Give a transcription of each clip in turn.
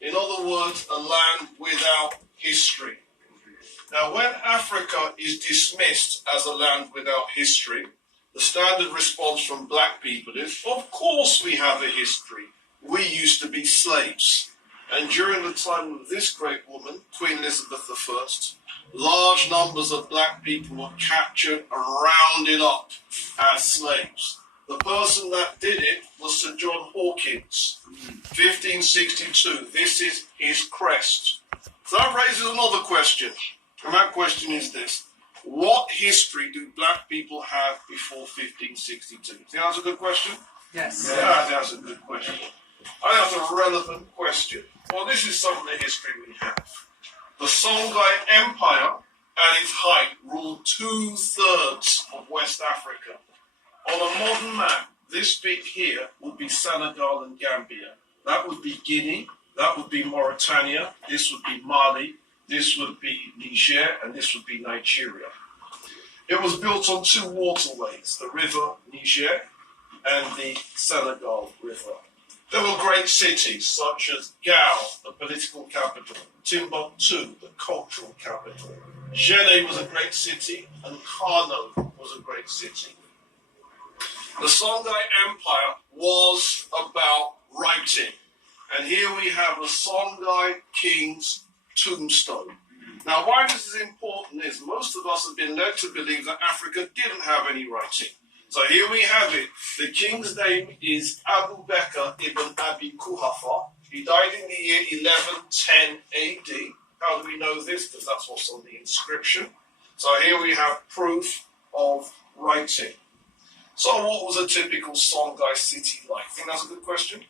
In other words, a land without history. Now, when Africa is dismissed as a land without history, the standard response from black people is, of course we have a history. We used to be slaves. And during the time of this great woman, Queen Elizabeth I, large numbers of black people were captured and rounded up as slaves. The person that did it was Sir John Hawkins, 1562. This is his crest. So that raises another question. And that question is this: what history do black people have before 1562? Think that's a good question? Yes. Yeah, I think that's a good question. I think that's a relevant question. Well, this is some of the history we have. The Songhai Empire, at its height, ruled 2/3 of West Africa. On a modern map, this bit here would be Senegal and Gambia. That would be Guinea, that would be Mauritania, this would be Mali, this would be Niger, and this would be Nigeria. It was built on two waterways, the river Niger and the Senegal River. There were great cities such as Gao, the political capital, Timbuktu, the cultural capital. Djenné was a great city, and Kano was a great city. The Songhai Empire was about writing. And here we have the Songhai king's tombstone. Now, why this is important is most of us have been led to believe that Africa didn't have any writing. So here we have it. The king's name is Abu Bakr ibn Abi Quhafa. He died in the year 1110 AD. How do we know this? Because that's what's on the inscription. So here we have proof of writing. So what was a typical Songhai city like? I think that's a good question.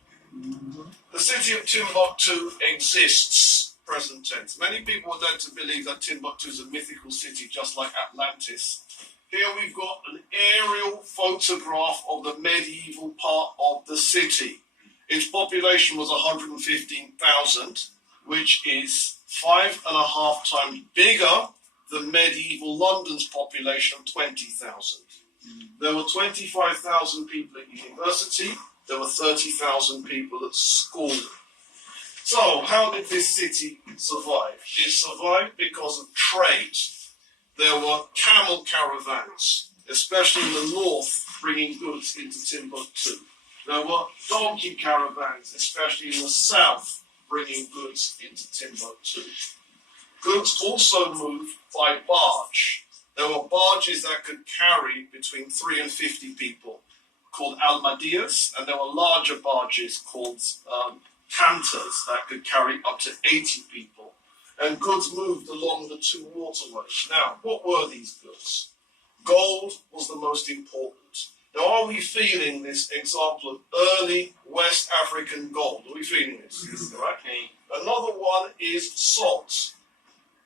The city of Timbuktu exists, present tense. Many people are led to believe that Timbuktu is a mythical city just like Atlantis. Here we've got an aerial photograph of the medieval part of the city. Its population was 115,000, which is 5.5 times bigger than medieval London's population of 20,000. There were 25,000 people at university. There were 30,000 people at school. So how did this city survive? It survived because of trade. There were camel caravans, especially in the north, bringing goods into Timbuktu. There were donkey caravans, especially in the south, bringing goods into Timbuktu. Goods also moved by barge. There were barges that could carry between 3 and 50 people, called almadiyas, and there were larger barges called canters that could carry up to 80 people. And goods moved along the two waterways. Now, what were these goods? Gold was the most important. Now, are we feeling this example of early West African gold? Are we feeling this? Right? Another one is salt.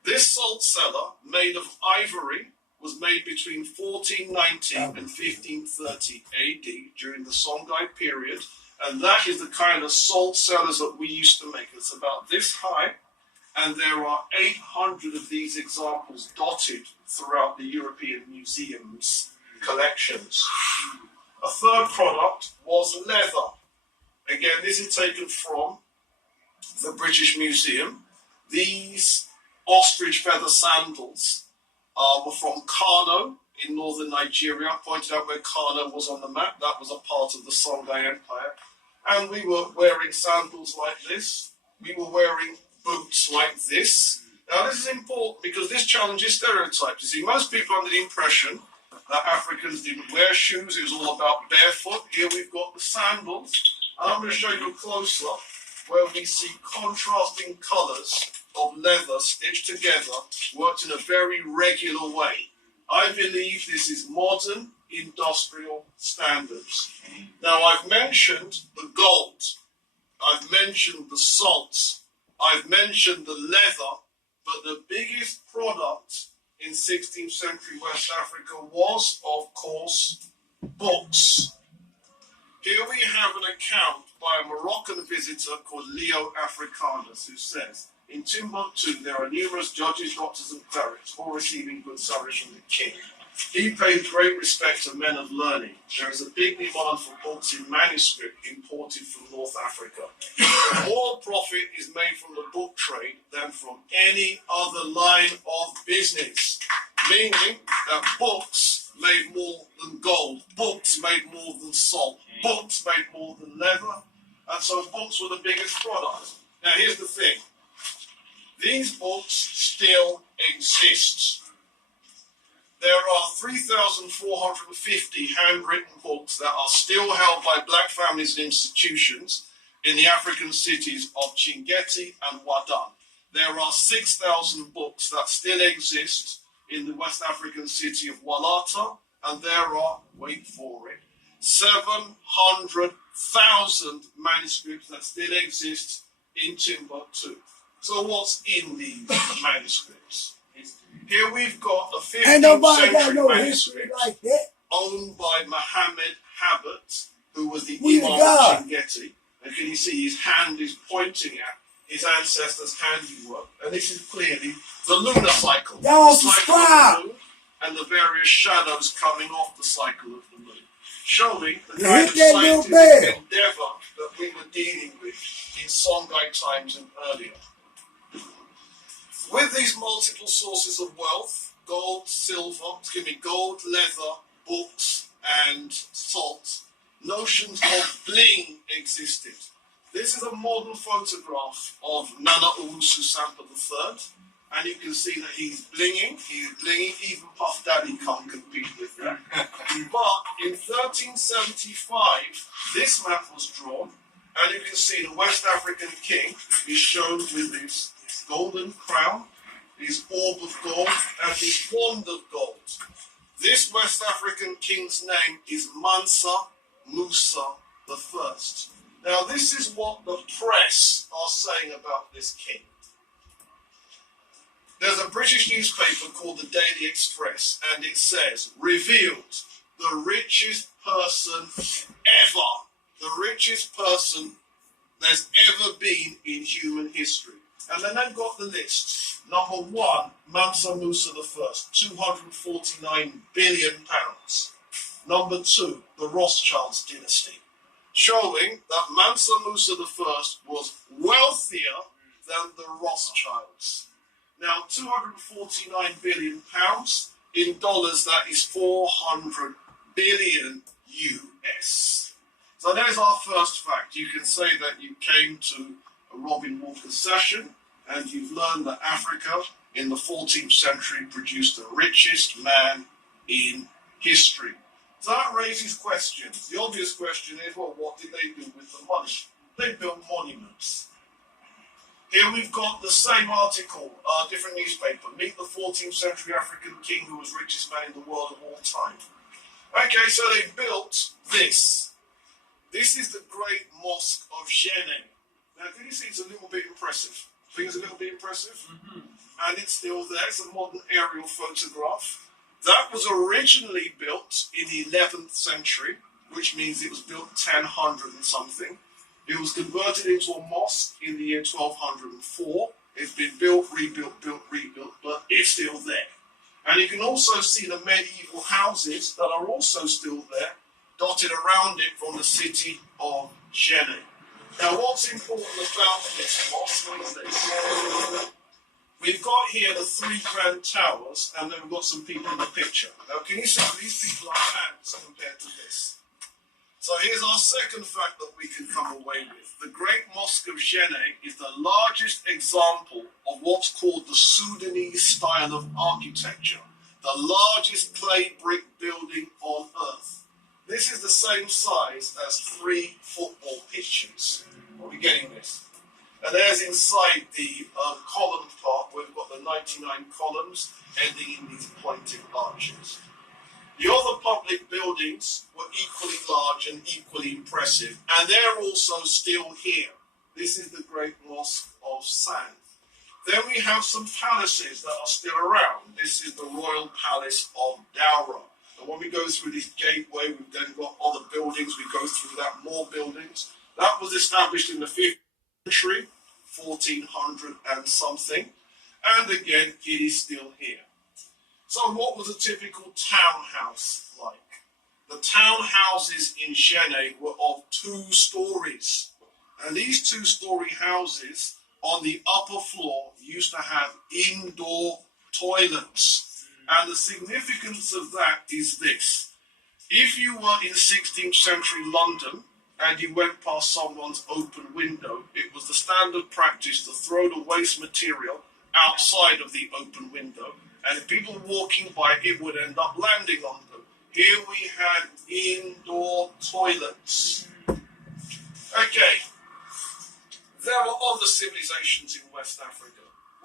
This salt cellar, made of ivory, was made between 1490 and 1530 AD during the Songhai period. And that is the kind of salt cellars that we used to make. It's about this high. And there are 800 of these examples dotted throughout the European museums' collections. A third product was leather. Again, this is taken from the British Museum. These ostrich feather sandals were from Kano in northern Nigeria. I pointed out where Kano was on the map. That was a part of the Songhai Empire. And we were wearing sandals like this. We were wearing boots like this. Now, this is important because this challenges stereotypes. You see, most people are under the impression that Africans didn't wear shoes. It was all about barefoot. Here we've got the sandals. And I'm going to show you a close-up where we see contrasting colours of leather stitched together, worked in a very regular way. I believe this is modern industrial standards. Now, I've mentioned the gold. I've mentioned the salt. I've mentioned the leather, but the biggest product in 16th century West Africa was, of course, books. Here we have an account by a Moroccan visitor called Leo Africanus, who says, in Timbuktu there are numerous judges, doctors and clerics, all receiving good salaries from the king. He paid great respect to men of learning. There is a big demand for books in manuscript imported from North Africa. More profit is made book trade than from any other line of business, meaning that books made more than gold, books made more than salt, books made more than leather, and so books were the biggest product. Now here's the thing, these books still exist. There are 3,450 handwritten books that are still held by black families and institutions in the African cities of Chingeti and Wadan. There are 6,000 books that still exist in the West African city of Walata, and there are, wait for it, 700,000 manuscripts that still exist in Timbuktu. So what's in these manuscripts? Here we've got a 15th century manuscript like that. owned by Muhammad Habit, who was the Imam of Chingeti. And can you see his hand is pointing at his ancestors' handiwork? And this is clearly the lunar cycle. Y'all the cycle subscribe. of the moon and the various shadows coming off the cycle of the moon, showing the kind of scientific endeavor that we were dealing with in Songhai times and earlier. With these multiple sources of wealth, gold, leather, books, and salt, notions of bling existed. This is a modern photograph of Nana Owusu Sampa III, and you can see that he's blinging, even Puff Daddy can't compete with that. But in 1375, this map was drawn, and you can see the West African king is shown with his golden crown, his orb of gold, and his wand of gold. This West African king's name is Mansa Musa I. Now this is what the press are saying about this king. There's a British newspaper called the Daily Express, and it says, revealed, the richest person ever, the richest person there's ever been in human history. And then they've got the list. Number 1, Mansa Musa I, £249 billion. Number 2, the Rothschilds dynasty, showing that Mansa Musa I was wealthier than the Rothschilds. Now, £249 billion, in dollars that is 400 billion US. So there's our first fact. You can say that you came to a Robin Walker session and you've learned that Africa in the 14th century produced the richest man in history. So that raises questions. The obvious question is, well, what did they do with the money? They built monuments. Here we've got the same article, different newspaper. Meet the 14th century African king who was richest man in the world of all time. Okay, so they built this. This is the Great Mosque of Jenne. Now, can you see it's a little bit impressive? I think it's a little bit impressive. Mm-hmm. And it's still there. It's a modern aerial photograph. That was originally built in the 11th century, which means it was built 1000 and something. It was converted into a mosque in the year 1204. It's been built, rebuilt, but it's still there. And you can also see the medieval houses that are also still there, dotted around it from the city of Jenne. Now, what's important about this mosque is this. We've got here the 3 grand towers, and then we've got some people in the picture. Now, can you see these people are ants compared to this? So here's our second fact that we can come away with. The Great Mosque of Jenne is the largest example of what's called the Sudanese style of architecture, the largest clay brick building on earth. This is the same size as 3 football pitches. Are we getting this? And there's inside the column part where we've got the 99 columns ending in these pointed arches. The other public buildings were equally large and equally impressive, and they're also still here. This is the Great Mosque of Sand. Then we have some palaces that are still around. This is the Royal Palace of Daura. And when we go through this gateway, we've then got other buildings. We go through that, more buildings. That was established in the 5th century, 1400 and something. And again, it is still here. So what was a typical townhouse like? The townhouses in Jenne were of 2 stories. And these 2-story houses on the upper floor used to have indoor toilets. And the significance of that is this. If you were in 16th century London and you went past someone's open window, it was the standard practice to throw the waste material outside of the open window, and if people walking by, it would end up landing on them. Here we had indoor toilets. Okay, there are other civilizations in West Africa.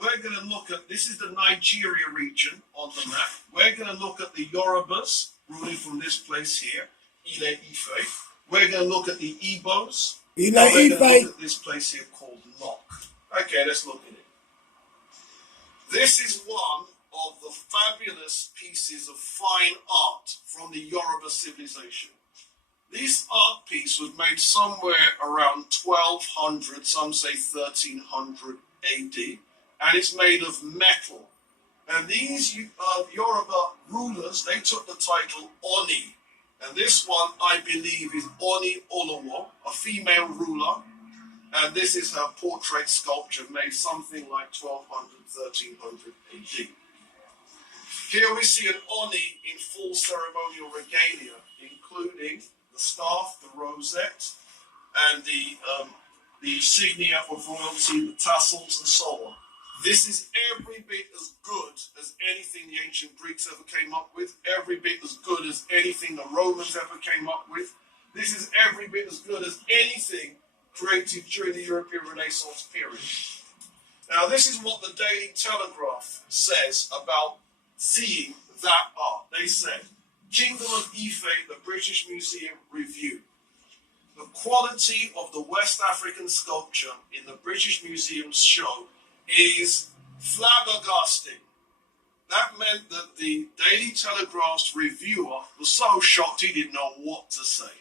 We're going to look at, this is the Nigeria region on the map. We're going to look at the Yorubas, ruling from this place here, Ile Ife. We're going to look at the Igbos. We're going to look at this place here called Nok. Okay, let's look at it. This is one of the fabulous pieces of fine art from the Yoruba civilization. This art piece was made somewhere around 1200, some say 1300 AD, and it's made of metal. And these Yoruba rulers, they took the title Oni. And this one, I believe, is Oni Olowo, a female ruler. And this is her portrait sculpture made something like 1200, 1300 AD. Here we see an Oni in full ceremonial regalia, including the staff, the rosette, and the insignia of royalty, the tassels, and so on. This is every bit as good as anything the ancient Greeks ever came up with, every bit as good as anything the Romans ever came up with. This is every bit as good as anything created during the European Renaissance period. Now, this is what the Daily Telegraph says about seeing that art. They said, Kingdom of Ife, the British Museum Review. The quality of the West African sculpture in the British Museum's show is flabbergasting. That meant that the Daily Telegraph's reviewer was so shocked he didn't know what to say.